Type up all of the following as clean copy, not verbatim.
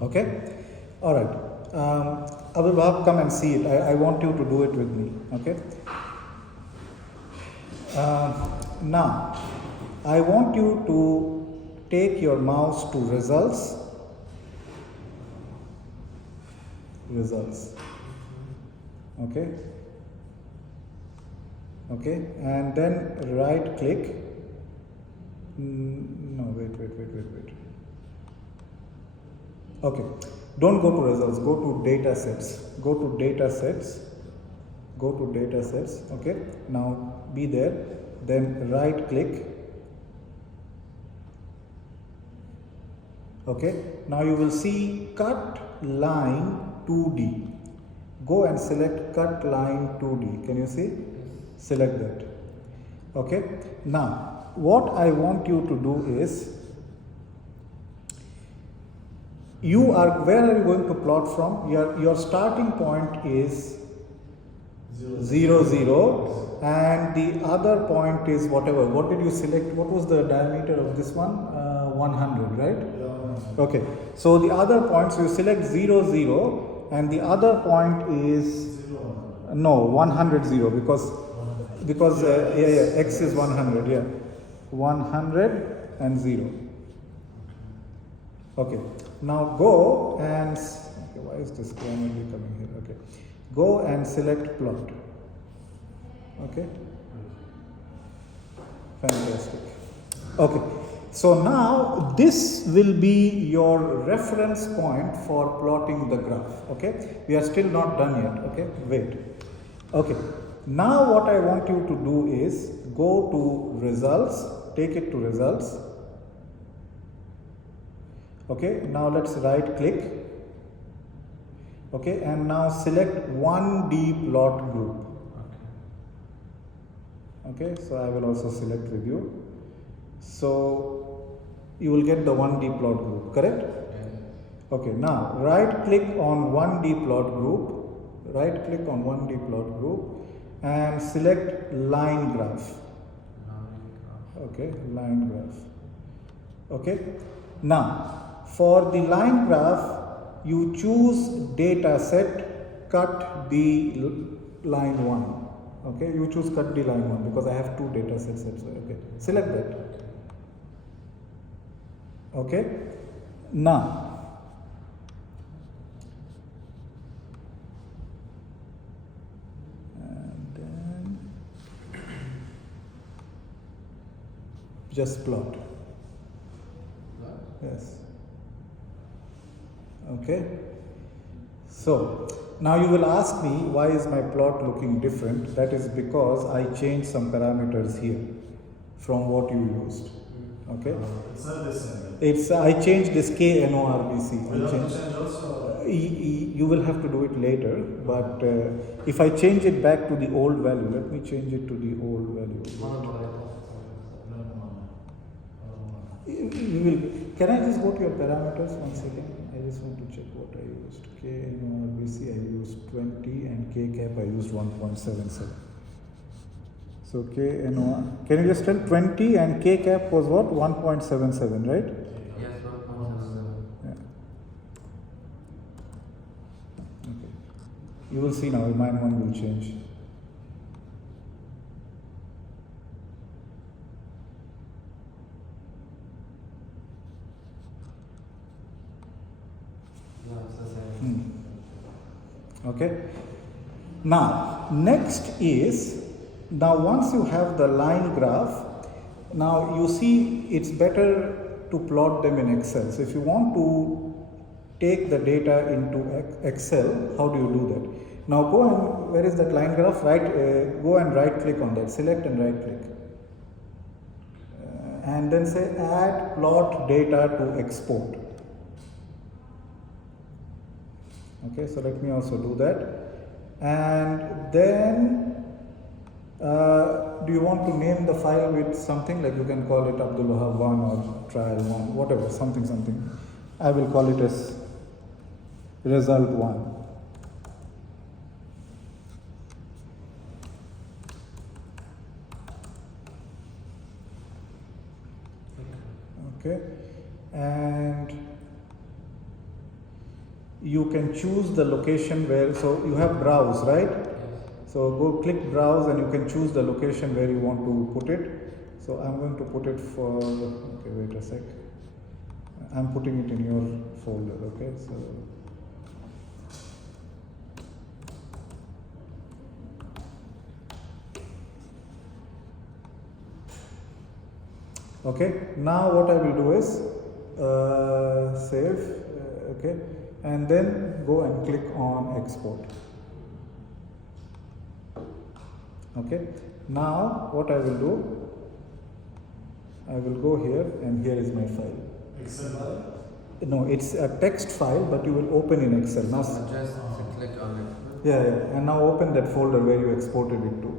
Okay? All right. Abdul Wahab, come and see it. I want you to do it with me. Okay? Now, I want you to take your mouse to results. Results. Okay? Okay? And then right click. No, wait. Okay. Don't go to results, go to data sets. Go to data sets. Go to data sets. Okay. Now be there. Then right click. Okay. Now you will see cut line 2D. Go and select cut line 2D. Can you see? Select that. Okay. Now what I want you to do is, where are you going to plot from? Your starting point is 0, 0, and the other point is whatever. What did you select? What was the diameter of this one? 100, right? Yeah. Okay. So the other points, you select 0, 0, and the other point is 100, 0, because x is 100, 100 and 0. Okay, now go and, okay, why is this grammarly coming here? Okay, go and select plot. Okay, fantastic. Okay, so now this will be your reference point for plotting the graph. Okay, we are still not done yet. Okay, wait. Okay, now what I want you to do is go to results, take it to results. Okay, now let's right click. Okay, and now select 1D plot group. Okay, so I will also select with you. So you will get the 1D plot group, correct? Okay, now right click on 1D plot group. Right click on 1D plot group and select line graph. Okay, line graph. Okay, now for the line graph, you choose data set, cut the line 1. Okay, you choose cut the line 1 because I have 2 data sets. Okay, select that. Okay, now and then just plot. Yes. Okay, so now you will ask me, why is my plot looking different? That is because I changed some parameters here from what you used. Okay, It's not the same. it's I changed this KNORBC. You have to change also. You will have to do it later, but if I change it back to the old value, let me change it to the old value. You will. Can I just go to your parameters once again? I just want to check what I used. KNORBC I used 20 and KCAP I used 1.77. So KNOR, can you just tell 20 and KCAP was what? 1.77, right? Yes, 1.77. Yeah. Okay. You will see now, mine one will change. Okay. Now, next is, now once you have the line graph, now you see it's better to plot them in Excel. So if you want to take the data into Excel, how do you do that? Now go and, where is that line graph? Go and right click on that, select and right click. And then say add plot data to export. Okay, so let me also do that. And then do you want to name the file with something, like you can call it Abdul Wahab 1 or trial 1, whatever, something. I will call it as result 1. Okay, and you can choose the location where, so you have browse, right? Yes. So go click browse and you can choose the location where you want to put it. So I'm going to put it for, okay, wait a sec. I'm putting it in your folder, okay? So okay, now what I will do is save, okay, and then go and click on export. Okay, now what I will do, I will go here and here is my file. Excel file? No, it's a text file, but you will open in Excel. Now, So just click on it. yeah, and now open that folder where you exported it to.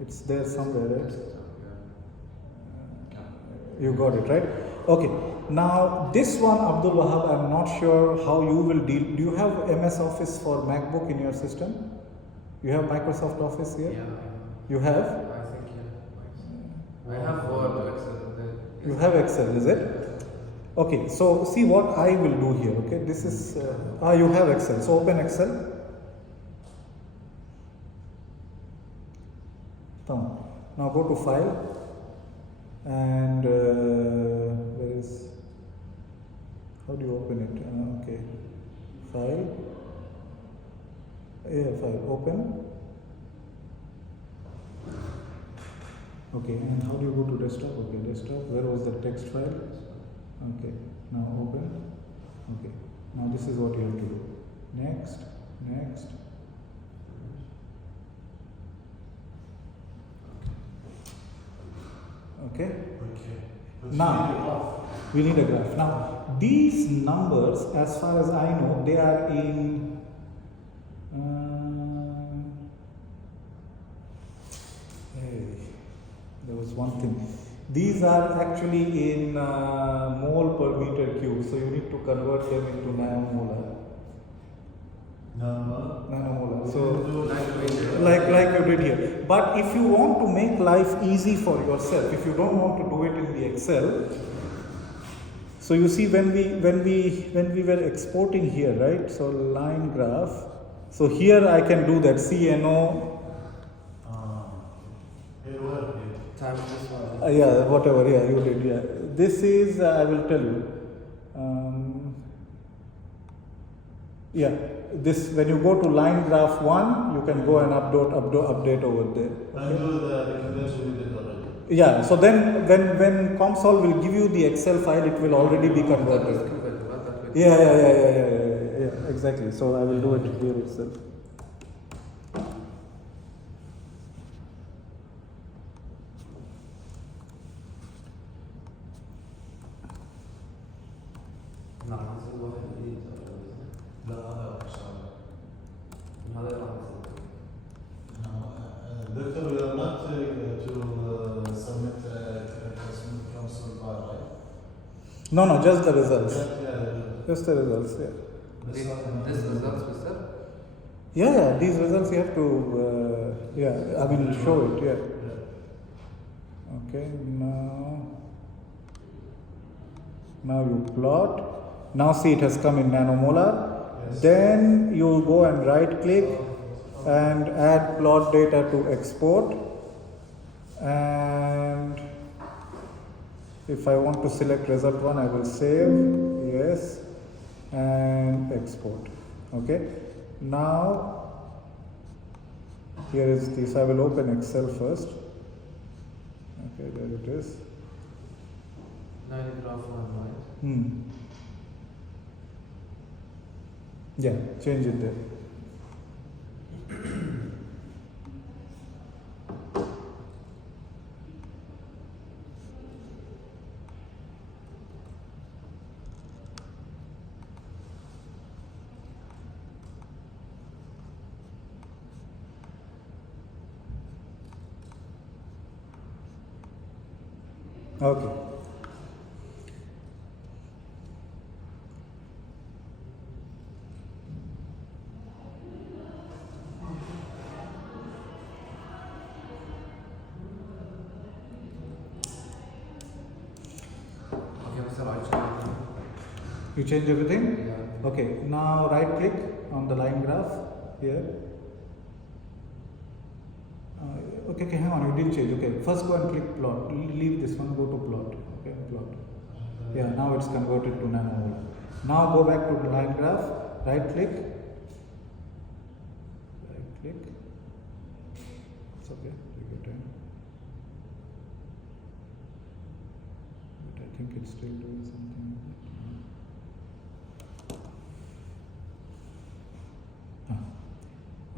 It's there somewhere, right? You got it, right? Okay. Now this one, Abdul Wahab, I'm not sure how you will deal. Do you have MS Office for MacBook in your system? You have Microsoft Office here? Yeah. You have? I think yeah. I have Word, Excel. You have Excel, is it? Okay, so see what I will do here, okay? This is, you have Excel. So open Excel. Now go to File. And where is, how do you open it? Okay, file, yeah, file, open. Okay, and how do you go to desktop? Okay, desktop, where was the text file? Okay, now open. Okay, now this is what you have to do. Next, next. Okay. Okay. Now, we need a graph. Now, these numbers, as far as I know, they are in. Hey, there was one thing. These are actually in mole per meter cube, so you need to convert them into nanomolar. Nanomolar. So, like you did here. But if you want to make life easy for yourself, if you don't want to do it in the Excel, so you see when we were exporting here, right? So line graph. So here I can do that CNO. Time this one. Yeah, whatever. Yeah, you did. Yeah, this is. I will tell you. Yeah, this when you go to line graph 1, you can go and update over there. And do the calculation we did already. Yeah, so then when Comsol will give you the Excel file, it will already be converted. Yeah, exactly. So I will do it here itself. لا هذا صعب. Doctor, we are not to submit Comsol file, right? No, just the results. Yeah. Just the results, yeah. This results we said? Yeah, these results you have to, show it, yeah. Okay, now you plot. Now see it has come in nanomolar. Yes. Then you go and right click and add plot data to export. And if I want to select result 1, I will save, yes, and export. Okay, now here is this. I will open Excel first. Okay, there it is. 9 graph 1, right? Yeah, change it there. Okay. Okay, Mr. Raj. You change everything? Yeah. Okay, now right click on the line graph here. Okay, hang on, you didn't change. Okay, first go and click plot. Leave this one, go to plot. Okay, plot. Yeah, now it's converted to nanovolt. Now go back to the line graph, right click. Right click. It's okay, take your time. But I think it's still doing something.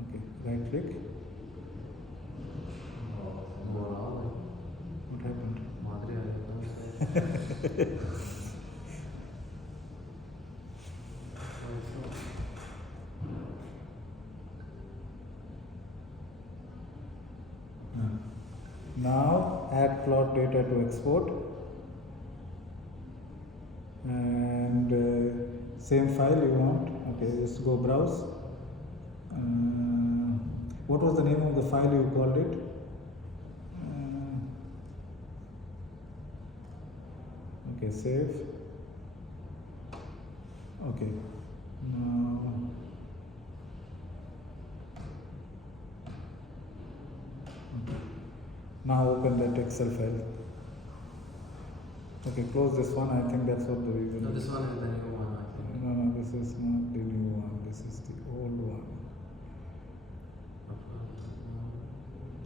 Okay, right click. What happened? Now add plot data to export, and same file you want. Okay, just go browse. What was the name of the file you called it? Okay, save. Okay, now open that Excel file. Okay, close this one. I think that's what the reason No, is. this one is the new one, I think. No, this is not the new one. This is the old one.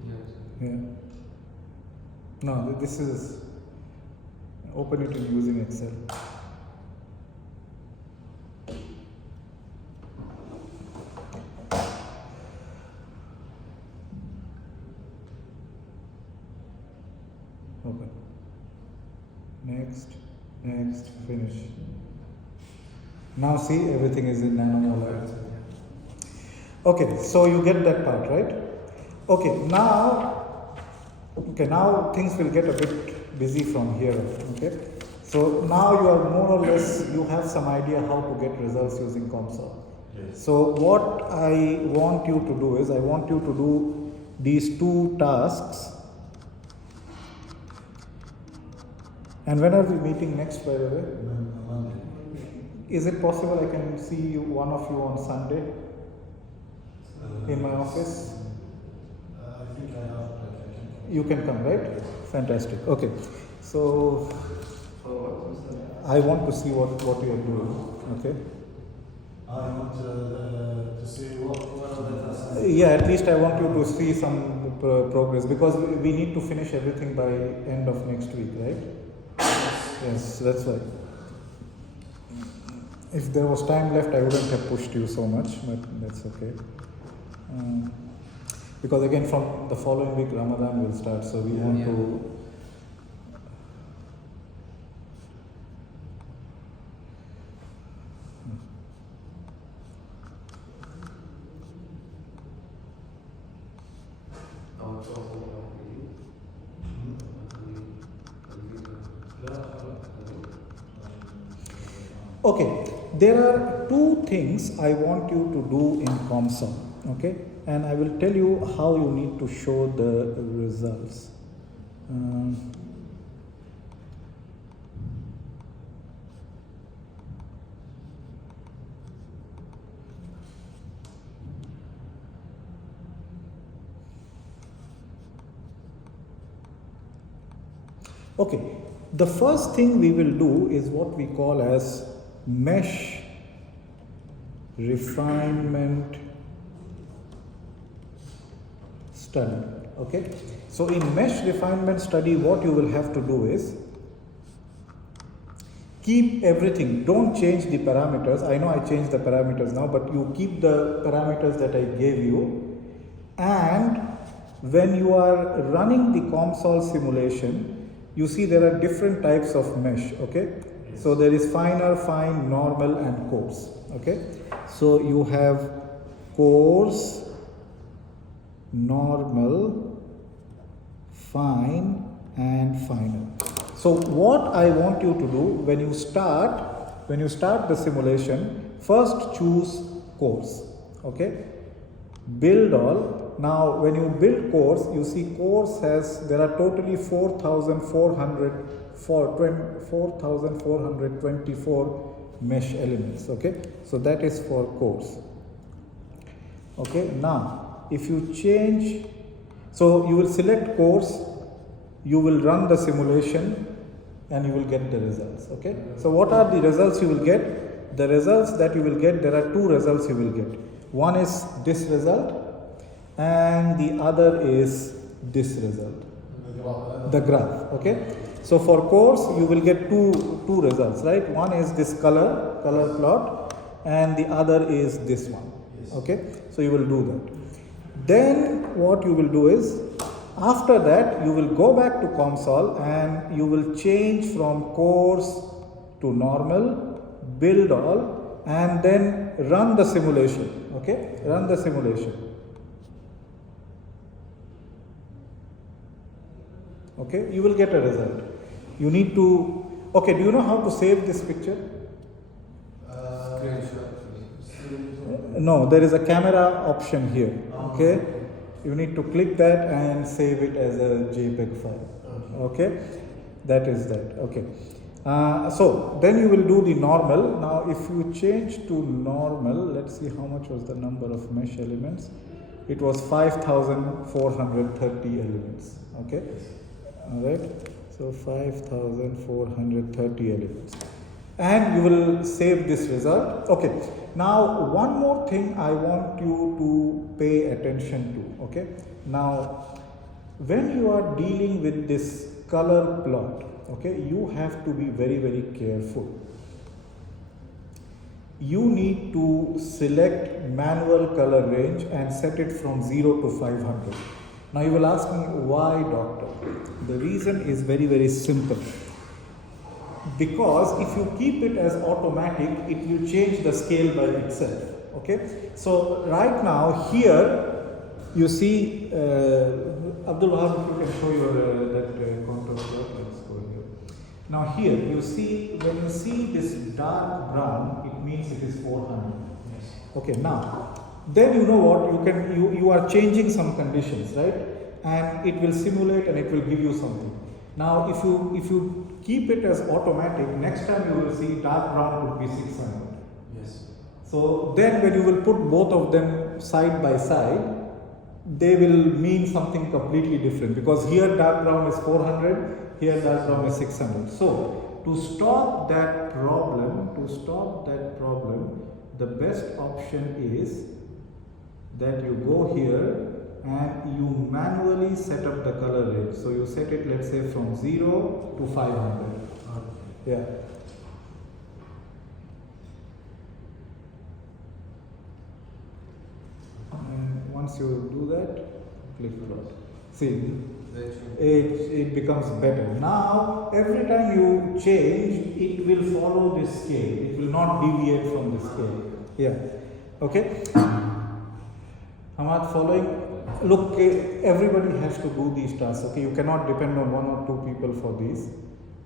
Yes. Yeah. No, this is. Open it in using Excel. Open. Next, finish. Now see, everything is in nanomolar. Okay, so you get that part, right? Okay, now things will get a bit busy from here. Okay, so now you are more or less, you have some idea how to get results using Comsol. Yes. So what I want you to do is, I want you to do these two tasks. And when are we meeting next, by the way? Monday. Is it possible I can see you, one of you on Sunday in my office? I think I have, but I can come. You can come, right? Fantastic. Okay. So For what was that? I want to see what you are doing. Okay. I want to see what are the tasks. Yeah, at least I want you to see some progress, because we need to finish everything by end of next week, right? Yes, that's why. If there was time left, I wouldn't have pushed you so much, but that's okay. Because again, from the following week, Ramadan will start, so we want to. Oh, it's also Okay, there are two things I want you to do in Comsol, okay, and I will tell you how you need to show the results. Okay, the first thing we will do is what we call as mesh refinement study. Okay, so in mesh refinement study, what you will have to do is keep everything, don't change the parameters. I know I changed the parameters now, but you keep the parameters that I gave you, and when you are running the Comsol simulation, you see there are different types of mesh. Okay, so there is finer, fine, normal, and coarse. Okay, so you have coarse, normal, fine, and final. So what I want you to do when you start the simulation, first choose coarse. Okay, build all. Now when you build course, you see course there are totally 4,424 mesh elements. Okay, so that is for course. Okay, now if you change, so you will select course, you will run the simulation and you will get the results. Okay, so what are the results you will get? The results that you will get, there are two results you will get. One is this result and the other is this result, the graph. Okay, so for course you will get two results, right? One is this color plot and the other is this one. Okay, so you will do that. Then what you will do is, after that you will go back to Comsol and you will change from course to normal, build all, and then run the simulation. Okay, run the simulation. Okay, you will get a result. You need to, okay, do you know how to save this picture? No, there is a camera option here. Okay, you need to click that and save it as a JPEG file. Okay, that is that. Okay, so then you will do the normal. Now if you change to normal, let's see how much was the number of mesh elements. It was 5,430 elements. Okay, all right, so 5,430 elements, and you will save this result. Okay, now one more thing I want you to pay attention to. Okay, now when you are dealing with this color plot, okay, you have to be very careful. You need to select manual color range and set it from 0 to 500. Now you will ask me, why, doctor? The reason is very simple. Because if you keep it as automatic, it will change the scale by itself. Okay, so right now here you see, Abdul Wahab, if you can show your that contour plot. Let's go here. Now here you see, when you see this dark brown, it means it is 400. Yes. Okay, now then you know what, you are changing some conditions, right? And it will simulate and it will give you something. Now if you keep it as automatic, next time you will see dark brown would be 600. Yes. So then when you will put both of them side by side, they will mean something completely different, because here dark brown is 400, here dark brown is 600. So to stop that problem, the best option is that you go here and you manually set up the color range. So you set it, let's say, from 0 to 500. Yeah. And once you do that, click plot. See, it becomes better. Now, every time you change, it will follow this scale. It will not deviate from the scale. Yeah. Okay. Hamad, following? Look, everybody has to do these tasks. Okay, you cannot depend on one or two people for these,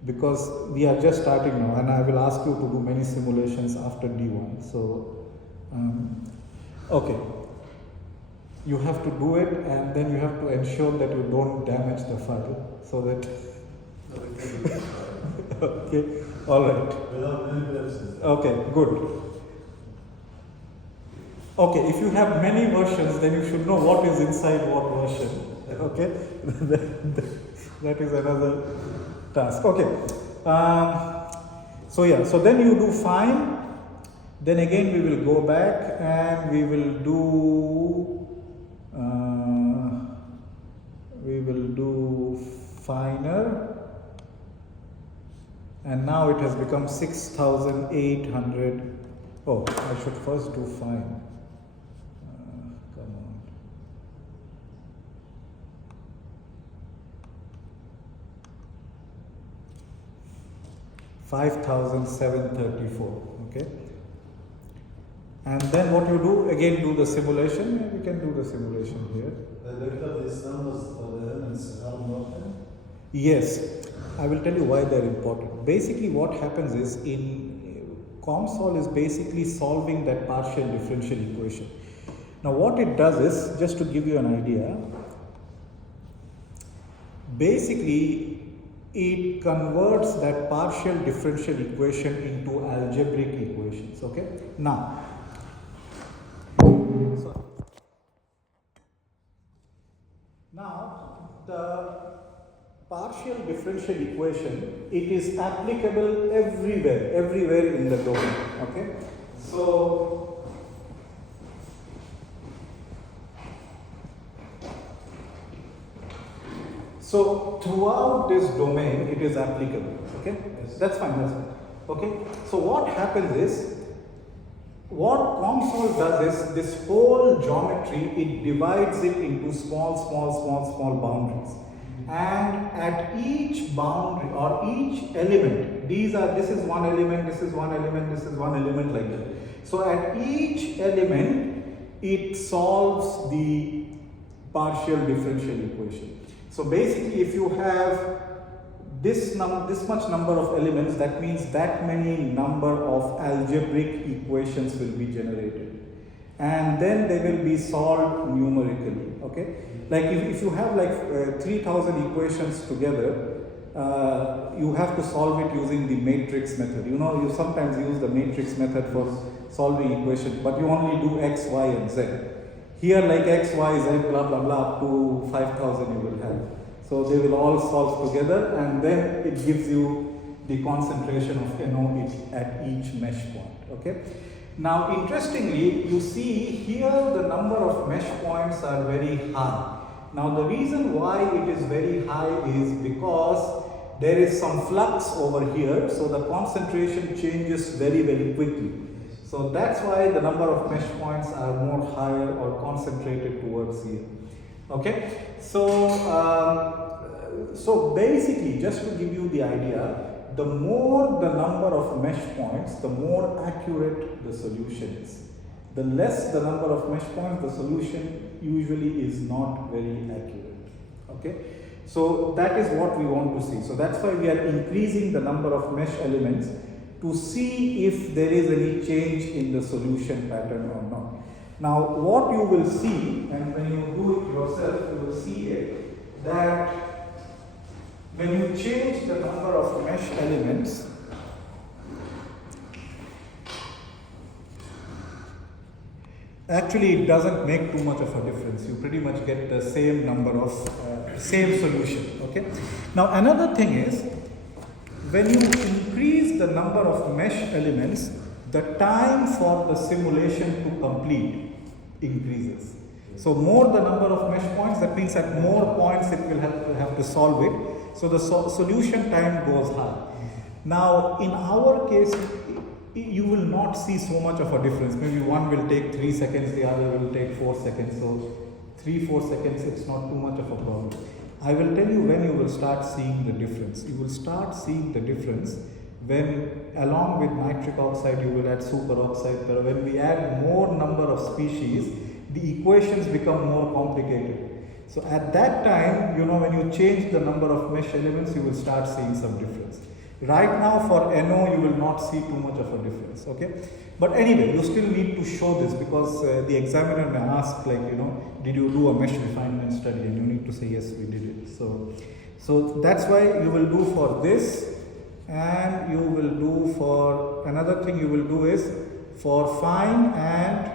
because we are just starting now, and I will ask you to do many simulations after D1. So, okay, you have to do it, and then you have to ensure that you don't damage the file, so that. Okay, all right. Without manipulations. Okay, good. Okay, if you have many versions, then you should know what is inside what version. Okay, that is another task. Okay, so yeah, so then you do fine. Then again we will go back and we will do finer, and now it has become 6,800. Oh, I should first do fine. Come on. 5,734. Okay. And then what you do, again do the simulation. We can do the simulation here. These numbers for the elements are important? Yes, I will tell you why they're important. Basically what happens is, in Comsol is basically solving that partial differential equation. Now what it does is, just to give you an idea, basically it converts that partial differential equation into algebraic equations. Okay. Now, sorry. Now, the partial differential equation, it is applicable everywhere in the domain. Okay. So throughout this domain, it is applicable. Okay, that's fine. That's fine. Okay. So what happens is, what Comsol does is, this whole geometry, it divides it into small boundaries, and at each boundary or each element, this is one element, this is one element, this is one element, like that. So at each element, it solves the partial differential equation. So basically, if you have this much number of elements, that means that many number of algebraic equations will be generated, and then they will be solved numerically. Okay, like if you have like 3000 equations together, you have to solve it using the matrix method. You know, you sometimes use the matrix method for solving equation, but you only do x, y, and z. Here, like x, y, z, blah blah blah, up to 5000 you will have. So they will all solve together, and then it gives you the concentration of NO at each mesh point. Okay. Now, interestingly, you see here the number of mesh points are very high. Now, the reason why it is very high is because there is some flux over here, so the concentration changes very quickly. So that's why the number of mesh points are more higher or concentrated towards here. Okay, so basically, just to give you the idea, the more the number of mesh points, the more accurate the solution is. The less the number of mesh points, the solution usually is not very accurate. Okay, so that is what we want to see. So that's why we are increasing the number of mesh elements to see if there is any change in the solution pattern or not. Now, what you will see, and when you do it yourself, you will see it, that when you change the number of mesh elements, actually it doesn't make too much of a difference. You pretty much get the same number of, same solution. Okay. Now, another thing is, when you increase the number of mesh elements, the time for the simulation to complete increases. So more the number of mesh points, that means at more points it will have to solve it. So the solution time goes high. Now, in our case, you will not see so much of a difference. Maybe one will take 3 seconds, the other will take 4 seconds. So 3-4 seconds, it's not too much of a problem. I will tell you when you will start seeing the difference. You will start seeing the difference when, along with nitric oxide, you will add superoxide. But when we add more number of species, the equations become more complicated. So at that time, you know, when you change the number of mesh elements, you will start seeing some difference. Right now, for NO, you will not see too much of a difference. Okay, but anyway, you still need to show this, because the examiner may ask, like, you know, did you do a mesh refinement study? And you need to say, yes, we did it. So that's why you will do for this, and you will do for another thing. You will do is for fine and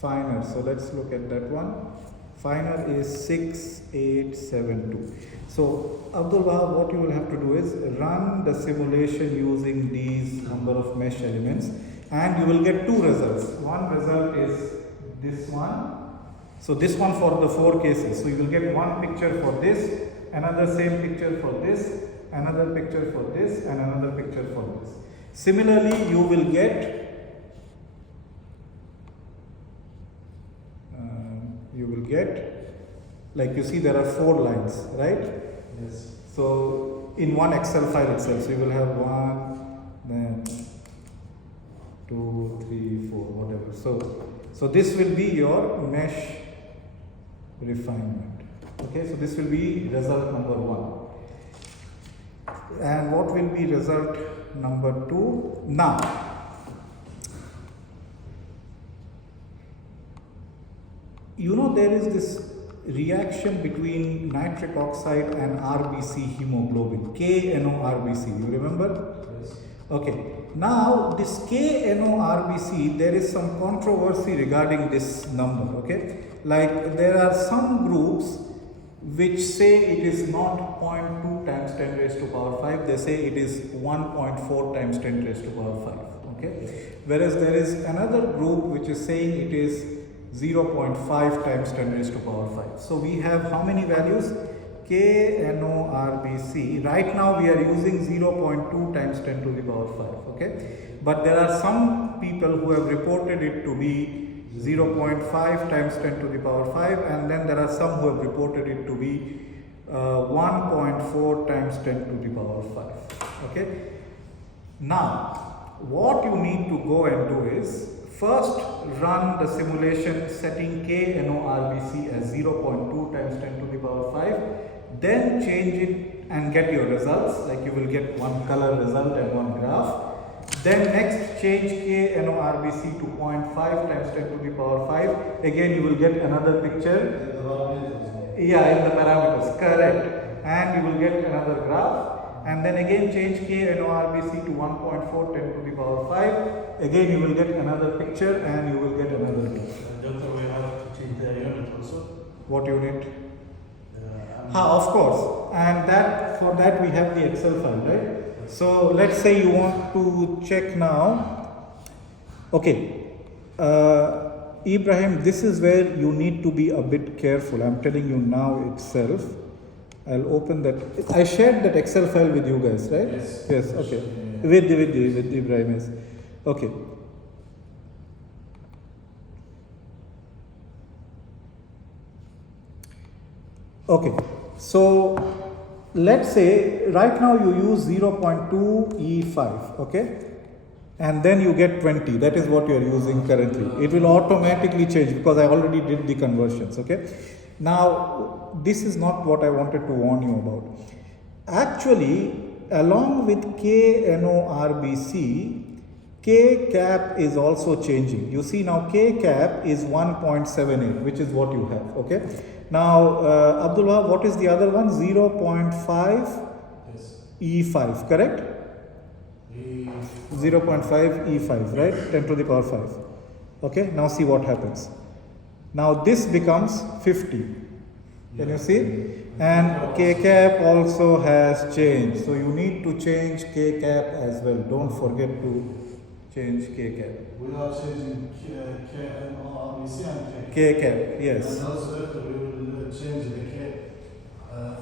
finer. So let's look at that one. Finer is 6872. So Abdul Wahab, what you will have to do is run the simulation using these number of mesh elements, and you will get two results. One result is this one. So this one for the 4 cases. So you will get one picture for this, another same picture for this, another picture for this, and another picture for this. Similarly, you will get like, you see there are 4 lines, right? Yes. So in one Excel file itself, so you will have 1, then 2, 3, 4, whatever. So this will be your mesh refinement. Okay, so this will be result number 1. And what will be result number 2? Now, you know, there is this reaction between nitric oxide and RBC hemoglobin, KNO-RBC, you remember? Yes. Okay, now this KNO-RBC, there is some controversy regarding this number, okay? Like there are some groups which say it is not 0.2 times 10 raised to power 5, they say it is 1.4 times 10 raised to power 5, okay? Whereas there is another group which is saying it is 0.5 times 10 raised to power 5. So we have how many values? KNO-RBC. Right now we are using 0.2 times 10 to the power 5, okay? But there are some people who have reported it to be 0.5 times 10 to the power 5, and then there are some who have reported it to be 1.4 times 10 to the power 5, okay? Now, what you need to go and do is, first run the simulation setting KNO-RBC as 0.2 times 10 to the power 5, then change it and get your results, like you will get one color result and one graph. Then next change KNO-RBC to 0.5 times 10 to the power 5, again you will get another picture. Yeah, in the parameters, correct. And you will get another graph. And then again change KNO-RBC to 1.4 10 to the power 5. Again you will get another picture and you will get another graph. Doctor, we have to change the unit also. What unit? Of course. And that for that we have the Excel file, right? So let's say you want to check now. Okay. Ibrahim, this is where you need to be a bit careful. I'm telling you now itself. I'll open that. I shared that Excel file with you guys, right? Yes. Yes. Okay. Yeah. With Ibrahim, yes. Okay. Okay. So let's say right now you use 0.2 E5, okay? And then you get 20. That is what you are using currently. It will automatically change because I already did the conversions, okay? Now, this is not what I wanted to warn you about. Actually, along with KNO-RBC, K cap is also changing. You see now K cap is 1.78, which is what you have, okay? Now, Abdullah, what is the other one? 0.5 Yes. E5, correct? 0.5 E5, right? 10 to the power 5. Okay, now see what happens. Now this becomes 50. Can you see? And K cap also has changed. So you need to change K cap as well. Don't forget to change K cap. We are changing KNO-RBC and K. K cap, yes. And also we will change the K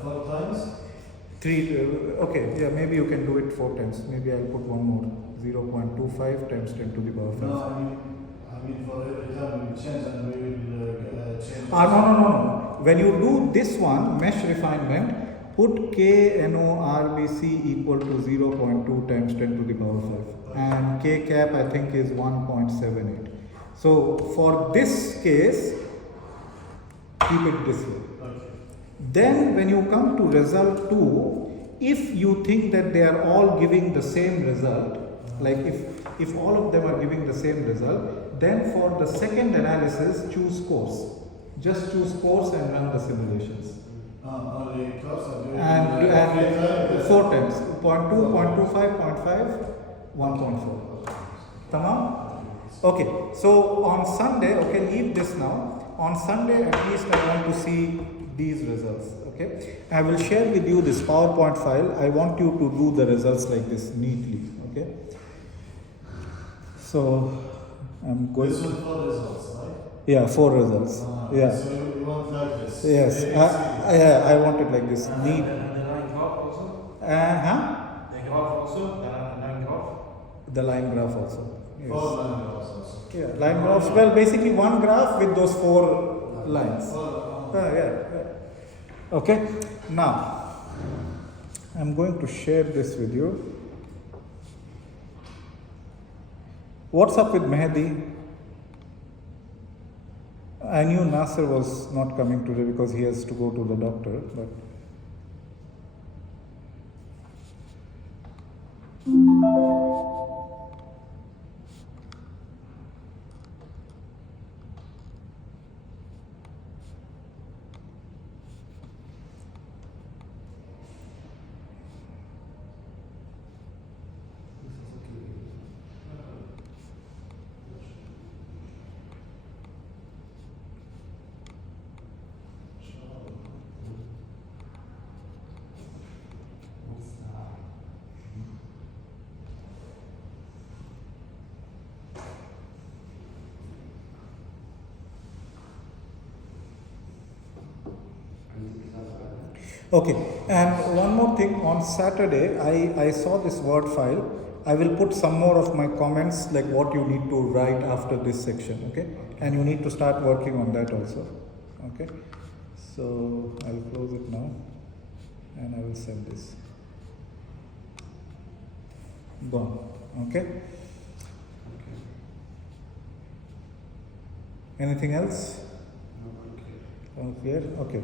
4 times. Okay, yeah, maybe you can do it 4 times. Maybe I'll put one more. 0.25 times 10 to the power 5. No, I mean for every time we change and we will change. No. When you do this one, mesh refinement, put KNO-RBC equal to 0.2 times 10 to the power 5. And K cap I think is 1.78. So for this case, keep it this way. Okay. Then when you come to result 2, if you think that they are all giving the same result, like if all of them are giving the same result, then for the second analysis choose course. Just choose course and run the simulations. Only course And 4 times, 0.2, 0.25, 0.5, 1.4. Tamam? Okay, so on Sunday, okay, leave this now. On Sunday, at least I want to see these results, okay? I will share with you this PowerPoint file. I want you to do the results like this neatly, okay? So, I'm going This one 4 results, right? Yeah, 4 results. Yeah. So you want like this? Yes, I want it like this, neat. And the line graph also? Huh? The graph also? The line graph? The line graph also. Yes. 4 line graphs also. Yeah, line graphs. Well, basically one graph with those 4 lines. Yeah. Okay. Now, I'm going to share this with you. What's up with Mehdi? I knew Nasser was not coming today because he has to go to the doctor, but Okay, and one more thing, on Saturday, I saw this Word file. I will put some more of my comments, like what you need to write after this section, okay? And you need to start working on that also, okay? So I'll close it now and I will send this. Gone, okay? Anything else? Okay, okay.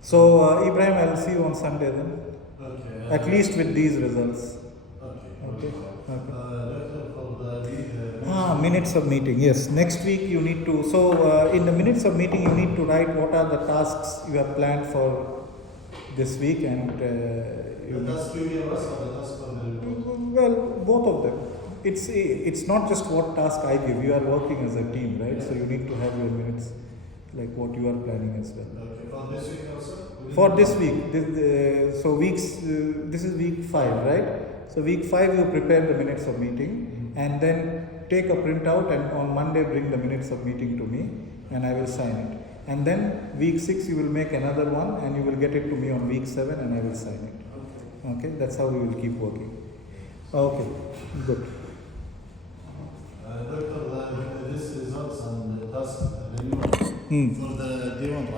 So, Ibrahim, I will see you on Sunday then. Okay. At least with these results. Okay. Okay. Okay. Doctor, for the Minutes of meeting. Yes. Next week you need to. So, in the minutes of meeting, you need to write what are the tasks you have planned for this week, and you the task you gave us or the task for the report? well, both of them. It's not just what task I give. You are working as a team, right? So you need to have your minutes, like what you are planning as well. Okay. For this week also? For this week, so this is week 5, right? So week 5 you prepare the minutes of meeting and then take a printout and on Monday bring the minutes of meeting to me and I will sign it. And then week 6 you will make another one and you will get it to me on week 7 and I will sign it. Okay, that's how we will keep working. Okay, good. Doctor, this results and the task, the new one Hmm. for the day one, right?